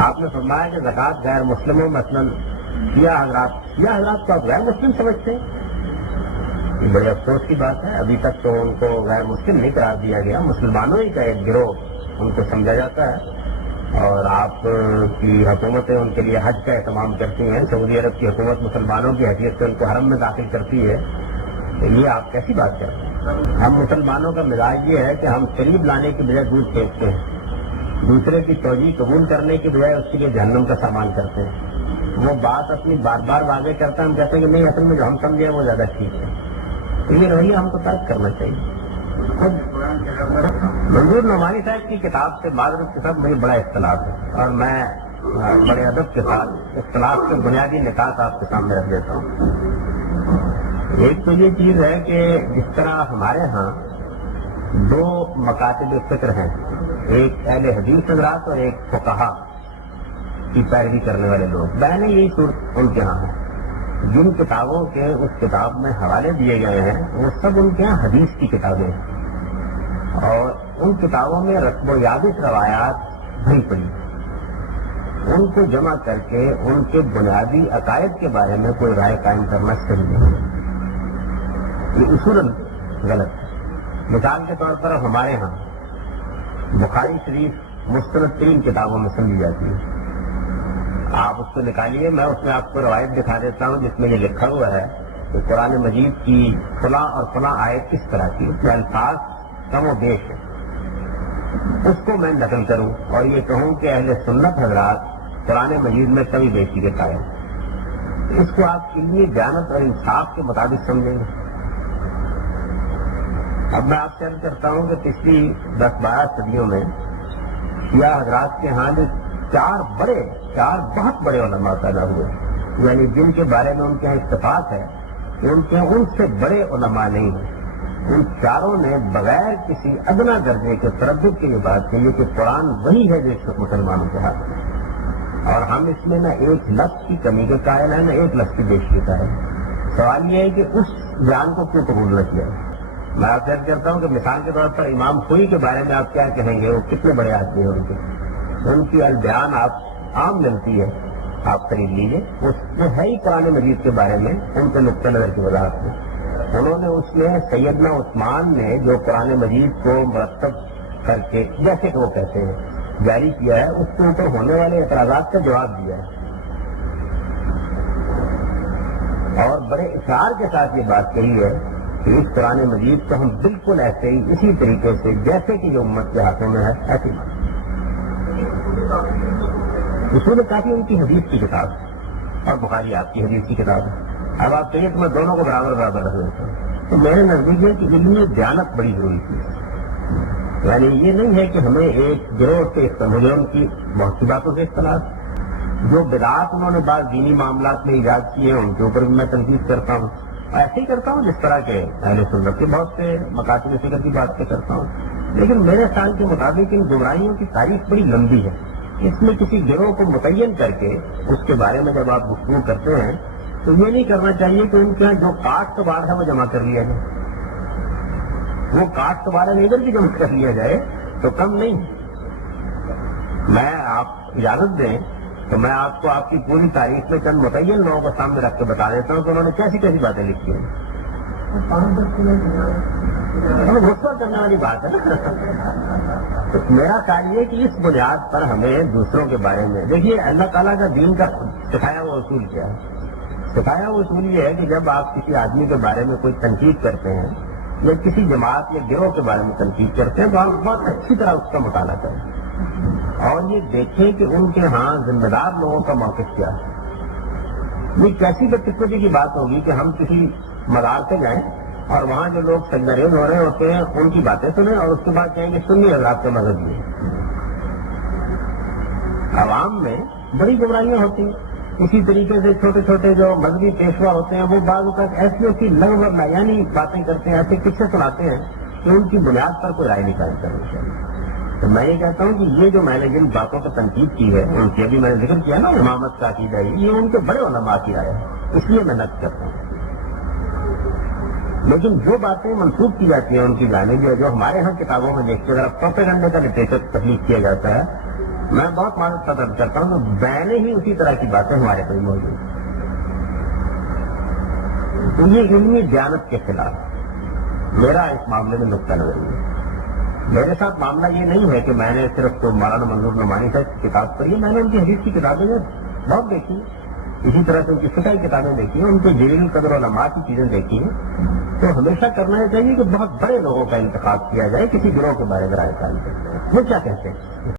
آپ نے فرمایا کہ زکوٰۃ غیر مسلموں مثلاً حضرات کو آپ غیر مسلم سمجھتے ہیں؟ یہ بڑے افسوس کی بات ہے، ابھی تک تو ان کو غیر مسلم نہیں قرار دیا گیا، مسلمانوں ہی کا ایک گروہ ان کو سمجھا جاتا ہے، اور آپ کی حکومتیں ان کے لیے حج کا اہتمام کرتی ہیں، سعودی عرب کی حکومت مسلمانوں کی حیثیت سے ان کو حرم میں داخل کرتی ہے، یہ آپ کیسی بات کرتے ہیں؟ ہم مسلمانوں کا مزاج یہ ہے کہ ہم شریف لانے کی بجائے دودھ پھینکتے ہیں، دوسرے کی توجہ قبول کرنے کی بجائے اس کے لیے جہنم کا سامان کرتے ہیں۔ وہ بات اپنی بار بار واضح کرتا ہے، ہم کہتے ہیں کہ نہیں، اصل میں جو ہم سمجھے وہ زیادہ ٹھیک ہے، تو یہ رویہ ہم کو ترک کرنا چاہیے۔ خود منظور نعمانی صاحب کی کتاب سے معذرت کے ساتھ مجھے بڑا اختلاف ہے، اور میں بڑے ادب کے ساتھ اختلاف کے بنیادی نکات آپ کے سامنے رکھ دیتا ہوں۔ ایک تو یہ چیز ہے کہ جس طرح ہمارے ہاں دو مکاتب فکر ہیں، ایک اہل حدیث حضرات اور ایک فقہا کی پیروی کرنے والے لوگ، بہنیں یہی صورت ان کے ہاں ہے۔ جن کتابوں کے اس کتاب میں حوالے دیے گئے ہیں وہ سب ان کے یہاں حدیث کی کتابیں ہیں، اور ان کتابوں میں رسم و یادش روایات بھری پڑی، ان کو جمع کر کے ان کے بنیادی عقائد کے بارے میں کوئی رائے قائم کرنا صحیح نہیں ہے، یہ اصولاً غلط ہے۔ مثال کے طور پر ہمارے ہاں بخاری شریف مستند ترین کتابوں میں سمجھی جاتی ہے، آپ اس کو نکالیے، میں اس میں آپ کو روایت دکھا دیتا ہوں جس میں یہ لکھا ہوا ہے کہ قرآن مجید کی فلاں اور فلاں آیت کس طرح کی، اس میں الفاظ کم و بیش ہے، اس کو میں نقل کروں اور یہ کہوں کہ اہل سنت حضرات قرآن مجید میں کمی بیشی کے قائل، اس کو آپ علمی دیانت اور انصاف کے مطابق سمجھیں گے۔ اب میں آپ سے عرض کرتا ہوں کہ پچھلی 10-12 صدیوں میں شیعہ حضرات کے ہاں جو چار بہت بڑے علماء پیدا ہوئے، یعنی جن کے بارے میں ان کے اتفاق ہے کہ ان سے بڑے علماء نہیں ہیں، ان چاروں نے بغیر کسی ادنا درجے کے تردد کی یہ بات کہی کہ قرآن وہی ہے جو اس وقت مسلمانوں کے ہاتھ میں، اور ہم اس میں نہ ایک لفظ کی کمی کے قائل ہیں نہ ایک لفظ کی بیشی کا ہے۔ سوال یہ ہے کہ اس بیان کو کیوں قبول نہ کیا؟ میں آپ سے عرض کرتا ہوں کہ مثال کے طور پر امام خوئی کے بارے میں آپ کیا کہیں گے؟ وہ کتنے بڑے آدمی ہیں، ان کی البیان آپ عام ملتی ہے، آپ خرید لیجیے، وہ ہے ہی قرآن مجید کے بارے میں ان کے نقطۂ نظر کی وضاحت میں۔ انہوں نے اس میں سیدنا عثمان نے جو قرآن مجید کو مرتب کر کے جیسے کہ وہ کہتے ہیں جاری کیا ہے، اس کے اوپر ہونے والے اعتراضات کا جواب دیا ہے، اور بڑے اصرار کے ساتھ یہ بات کہی ہے کہ اس قرآن مجید کو ہم بالکل ایسے ہی اسی طریقے سے جیسے کہ جو امت کے ہاتھوں میں ہے ایسے ہی اصول کافی ان کی حدیث کی کتاب ہے، اور بخاری آپ کی حدیث کی کتاب ہے۔ اب آپ کہیے کہ میں دونوں کو برابر رکھ دیتا ہوں، تو میرے نزدیک ہے کہ علمی دیانت بڑی ضروری تھی، یعنی یہ نہیں ہے کہ ہمیں ایک گروہ سے مجھے ان کی بہت سی باتوں سے اختلاف، جو بدعات انہوں نے بعض دینی معاملات میں ایجاد کیے ہیں ان کے اوپر بھی میں تنقید کرتا ہوں، ایسے ہی کرتا ہوں جس طرح کے اہل سنت کے بہت سے مکاتب فکر کی بات سے کرتا ہوں، لیکن میرے خیال کے مطابق ان گمراہیوں کی تاریخ بڑی لمبی ہے۔ اس میں کسی گروہ کو متعین کر کے اس کے بارے میں جب آپ گفتگو کرتے ہیں تو یہ نہیں کرنا چاہیے کہ ان کے جو کاٹ کباڑ ہے وہ جمع کر لیا جائے، وہ کاٹ کباڑ ادھر بھی جمع کر لیا جائے تو کم نہیں۔ میں آپ اجازت دیں تو میں آپ کو آپ کی پوری تاریخ میں چند متعین لوگوں کو سامنے رکھ کے بتا دیتا ہوں کہ انہوں نے کیسی کیسی باتیں لکھی ہیں۔ غصہ کرنے والی بات ہے نا۔ تو میرا خیال یہ کہ اس بنیاد پر ہمیں دوسروں کے بارے میں دیکھیے، اللہ تعالیٰ کا دین کا سکھایا ہوا اصول کیا ہے؟ سکھایا ہوا اصول یہ ہے کہ جب آپ کسی آدمی کے بارے میں کوئی تنقید کرتے ہیں یا کسی جماعت یا گروہ کے بارے میں تنقید کرتے ہیں تو آپ بہت اچھی طرح اس کا مطالعہ کریں اور یہ دیکھیں کہ ان کے ہاں ذمہ دار لوگوں کا موقف کیا ہے۔ یہ کیسی بدقسمتی کی بات ہوگی کہ ہم کسی مزار پہ جائیں اور وہاں جو لوگ سجدریز ہو رہے ہوتے ہیں ان کی باتیں سنیں اور اس کے بعد کہیں گے سنی حضرات کا مذہب یہ ہے۔ عوام میں بڑی گمراہیاں ہوتی ہیں۔ اسی طریقے سے چھوٹے چھوٹے جو مذہبی پیشوا ہوتے ہیں وہ بعض اوقات ایسی لگ یعنی باتیں کرتے ہیں، ایسے قصے سناتے ہیں کہ ان کی بنیاد پر کوئی رائے نہیں قائم کرنی چاہیے۔ تو میں یہ کہتا ہوں کہ یہ جو میں نے جن باتوں پر تنقید کی ہے ان کی ابھی میں نے ذکر کیا نا امامت کا عقیدہ یہ ان کے بڑے علماء کی رائے ہے، اس لیے میں نقد کرتا ہوں۔ لیکن جو باتیں منسوخ کی جاتی ہیں ان کی جانب جو ہمارے ہاں کتابوں میں دیکھتے اگر پروپیگنڈے کا لٹریچر تخلیق کیا جاتا ہے میں بہت معذرت طلب کرتا ہوں کہ میں نے ہی اسی طرح کی باتیں ہمارے کوئی موجود ہیں. تو یہ علمی دیانت کے خلاف میرا اس معاملے میں نقطہ نظر ہے. میرے ساتھ معاملہ یہ نہیں ہے کہ میں نے صرف تو مولانا منظور نعمانی صاحب کی کتاب پڑھی ہے. میں نے ان کی حدیث کی کتابیں بہت دیکھی ہیں. اسی طرح سے ان کی فقہ کی کتابیں دیکھی ہیں. ان کے جلیل قدر علماء کی چیزیں دیکھی ہیں. تو ہمیشہ کرنا یہ چاہیے کہ بہت بڑے لوگوں کا انتخاب کیا جائے کسی گروہ کے بارے میں رائے قائم کرتے ہیں. وہ کیا کہتے ہیں؟